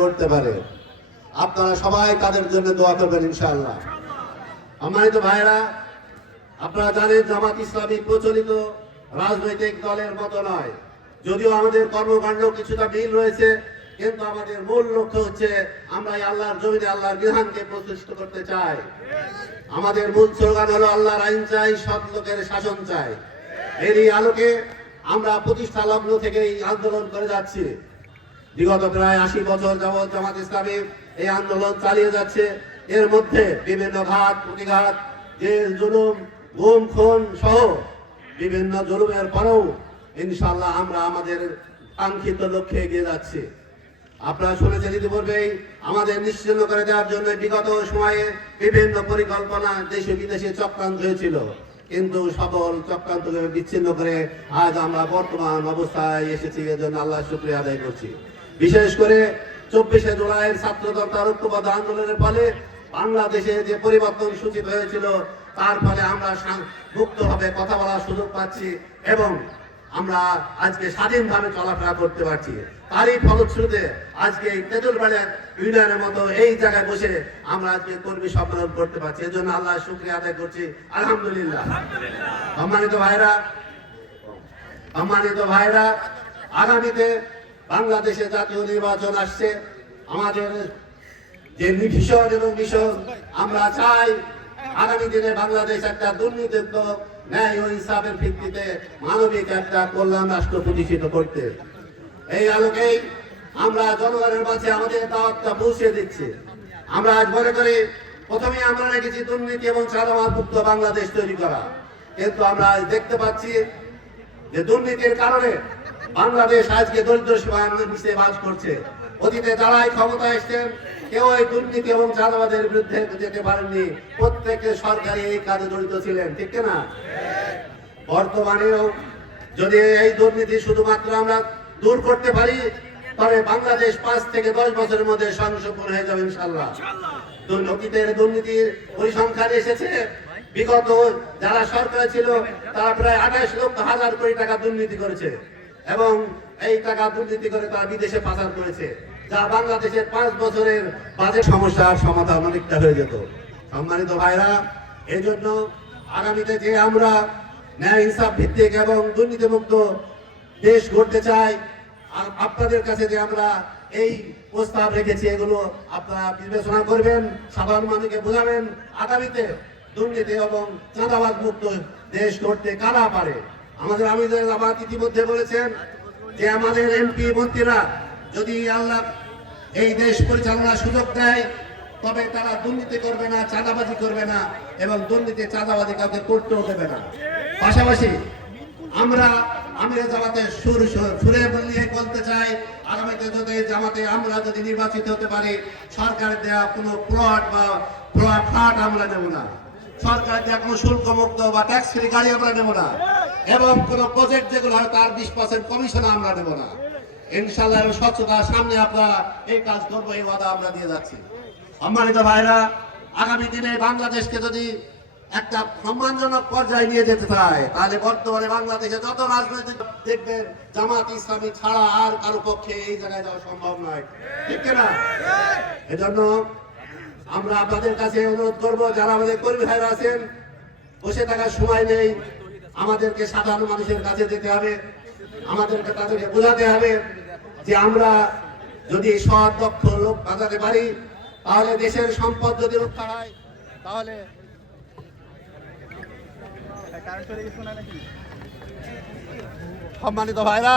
করতে পারে। আপনারা সবাই তাদের জন্য দোয়া করবেন ইনশাআল্লাহ। সম্মানিত ভাইরা আপনারা জানেন জামাত ইসলামী প্রচলিত রাজনৈতিক দলের মতো নয়। যদিও আমাদের কর্মকাণ্ড কিছুটা মিল রয়েছে, কিন্তু আমাদের মূল লক্ষ্য হচ্ছে আমরা আল্লাহর জমিনে আল্লাহর বিধানকে প্রতিষ্ঠিত করতে চাই। আমাদের মূল স্লোগান হলো, আল্লাহর আইন চাই, সৎ লোকের শাসন চাই। এরই আলোকে আমরা প্রতিষ্ঠা লগ্ন থেকে এই আন্দোলন করে যাচ্ছি। বিগত প্রায় আশি বছর যাবৎ জামাত ইসলামী এই আন্দোলন চালিয়ে যাচ্ছে। এর মধ্যে বিভিন্ন ঘাত, প্রতিঘাত, জেল, জুলুম, গুম, খুন সহ বিভিন্ন জুলুমের পরেও ইনশাল্লাহ আমরা আমাদের কাঙ্ক্ষিত লক্ষ্যে এগিয়ে যাচ্ছি। আপনারা শুনেছেন ইতিপূর্বেই আমাদের নিশ্চিন্ন করে দেওয়ার জন্য বিগত সময়ে বিভিন্ন পরিকল্পনা দেশে বিদেশে চক্রান্ত হয়েছিল। কিন্তু সকল চক্রান্তকে বিচ্ছিন্ন করে আজ আমরা বর্তমান অবস্থায় এসেছি, এজন্য আল্লাহ শুক্রিয়া আদায় করছি। বিশেষ করে চব্বিশে জুলাইয়ের ছাত্র জনতার ঐক্যবদ্ধ আন্দোলনের ফলে বাংলাদেশে যে পরিবর্তন সূচিত হয়েছিল, তার ফলে আমরা মুক্তভাবে কথা বলার সুযোগ পাচ্ছি এবং আমরা আজকে স্বাধীনভাবে চলাফেরা করতে পারছি। তারই ফলশ্রুতিতে আজকে এই তেঁতুলবাড়িয়া ইউনিয়নের মতো এই জায়গায় বসে আমরা আজকে কর্মী সম্মেলন করতে পারছি। এজন্য আল্লাহ শুক্রিয়া আদায় করছি। আলহামদুলিল্লাহ। সম্মানিত ভাইরা সম্মানিত ভাইরা আগামীতে বাংলাদেশে জাতীয় নির্বাচন আসছে, আমাদের যে ভীষণ এবং মিশন, আমরা চাই আগামী দিনে বাংলাদেশ একটা দুর্নীতিগ্ধ ন্যায় ও ইনসাফের ভিত্তিতে মানবিক একটা কল্যাণ রাষ্ট্র প্রতিষ্ঠিত করতে। এই আলোকেই আমরা জনগণের মাঝে আমাদের দাওয়াতটা পৌঁছে দিচ্ছি। আমরা আজ মনে করি, প্রথমে আমরা রেখেছি দুর্নীতি এবং চাঁদাবাদ মুক্ত বাংলাদেশ তৈরি করা। কিন্তু আমরা আজ দেখতে পাচ্ছি যে দুর্নীতির কারণে বাংলাদেশ আজকে দরিদ্র সীমার নিচে বাস করছে। অতীতে যারাই ক্ষমতা এসছেন কেউ এই দুর্নীতি এবং চাঁদাবাদের বিরুদ্ধে যেতে পারেননি। প্রত্যেকে সরকারি এই কাজে জড়িত ছিলেন, ঠিক না? বর্তমানেও যদি এই দুর্নীতি শুধুমাত্র আমরা দূর করতে পারি, তবে বাংলাদেশ পাঁচ থেকে দশ বছরের মধ্যে সংসম্পূর্ণ হয়ে যাবে ইনশাল্লাহ দুর্নীতির দুর্নীতির পরিসংখ্যান এসেছে। বিগত যারা সরকার ছিল, তারা প্রায় আঠাশ লক্ষ হাজার কোটি টাকা দুর্নীতি করেছে। এবং এই টাকা দুর্নীতি করে তারা বিদেশে পাচার করেছে, যা বাংলাদেশের পাঁচ বছরের বাজেট সমস্যার সমাধান অনেকটা হয়ে যেত। সম্মানিত ভাইরা এই জন্য আগামীতে যে আমরা ন্যায় হিসাব ভিত্তিক এবং দুর্নীতিমুক্ত দেশ গড়তে চাই, আর আপনাদের কাছে যে আমরা এই প্রস্তাব রেখেছি, এগুলো আপনারা বিবেচনা করবেন, সাধারণ মানুষকে বোঝাবেন, আগামীতে দুর্নীতি এবং চাঁদাবাদ মুক্ত দেশ গড়তে কারা পারে? আমাদের আমিদের আবাদ ইতিমধ্যে বলেছেন যে আমাদের এমপি মন্ত্রীরা যদি আল্লাহ এই দেশ পরিচালনার সুযোগ দেয়, তবে তারা দুর্নীতি করবে না, চাঁদাবাজি করবে না এবং দুর্নীতি, চাঁদাবাজি কাউকে করতেও দেবে না। পাশাপাশি আমরা আমিরা জামাতে সুর সুর- বলিয়ে বলতে চাই, আগামীতে যদি জামাতে আমরা যদি নির্বাচিত হতে পারি সরকারের দেওয়া কোনো প্লট বা প্লট ফ্ল্যাট আমরা নেব না। সরকার দেওয়া কোনো শুল্ক মুক্ত বা ট্যাক্স ফ্রি গাড়ি আমরা নেব না। এবং কোনো প্রজেক্ট যেগুলো হয় তার বিশ পার্সেন্ট কমিশন আমরা নেব না। ইনশাল্লাহ স্বচ্ছতার সামনে আপনারা এই কাজ করব, এই ওয়াদা আমরা দিয়ে যাচ্ছি। সম্মানিত ভাইরা, আগামী দিনে বাংলাদেশকে যদি একটা সম্মানজনক পর্যায়ে নিয়ে যেতে চায়, তাহলে বর্তমানে বাংলাদেশে যত রাজনৈতিক দেখবেন, জামাত ইসলামী ছাড়া আর কারও পক্ষে এই জায়গায় যাওয়া সম্ভব নয়। ঠিক না? এজন্য আমরা আপনাদের কাছে অনুরোধ করব, যারা আমাদের কর্মী ভাইরা আছেন, বসে থাকার সময় নেই আমাদেরকে সাধারণ মানুষের কাছে যেতে হবে আমাদেরকে তাদেরকে বোঝাতে হবে যে আমরা যদি সৎ দক্ষ লোক বাজাতে পারি তাহলে দেশের সম্পদ যদি রক্ষা হয় তাহলে সম্মানিত ভাইরা